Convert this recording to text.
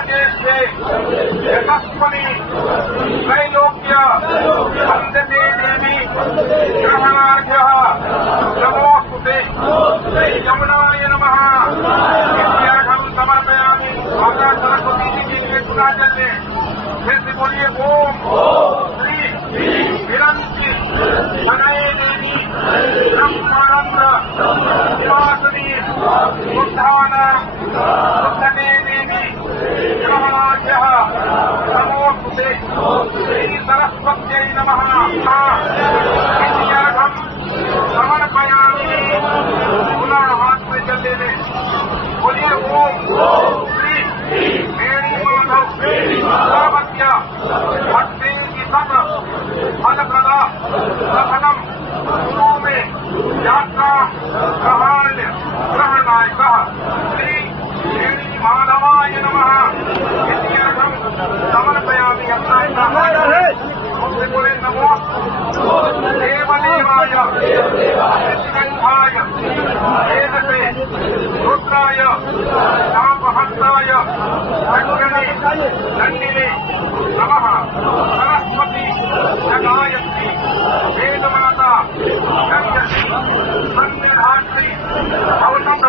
सर्वज्ञेष्ठे यशस्वनि त्रैलोक्य वन्दते देवी ग्रहणार्घ्यः नमोस्तुते यमुनाय नमः इत्यर्घं समर्पयामि। माता सरस्वती जी के लिए सुना चलते फिर से बोलिए ओम श्री विरंती अनय देवी ब्रह्मानंद निवासिनी बुद्धान बुद्धते देवी ग्रहणार्घ्यः नमोस्तुते श्री सरस्वत्यै नमः इत्यर्घं समर्पयामि। पुनः हाथ में चल लेने बोलिए ओम श्री मेरी माधव सर्वज्ञ भक्ति की सब फलप्रदा सफलम गुरु में यात्रा ग्रहणाय श्री मेरी माधवाय नमः इत्यर्घं समर्पयामि। अपना उनसे बोले नमो देवदेवाय श्रीगंधाय वेदसे रुद्राय शापहस्ताय दंडिने नमः। सरस्वती जगायत्री वेदमाता गंगसी सन्निधात्री अवसत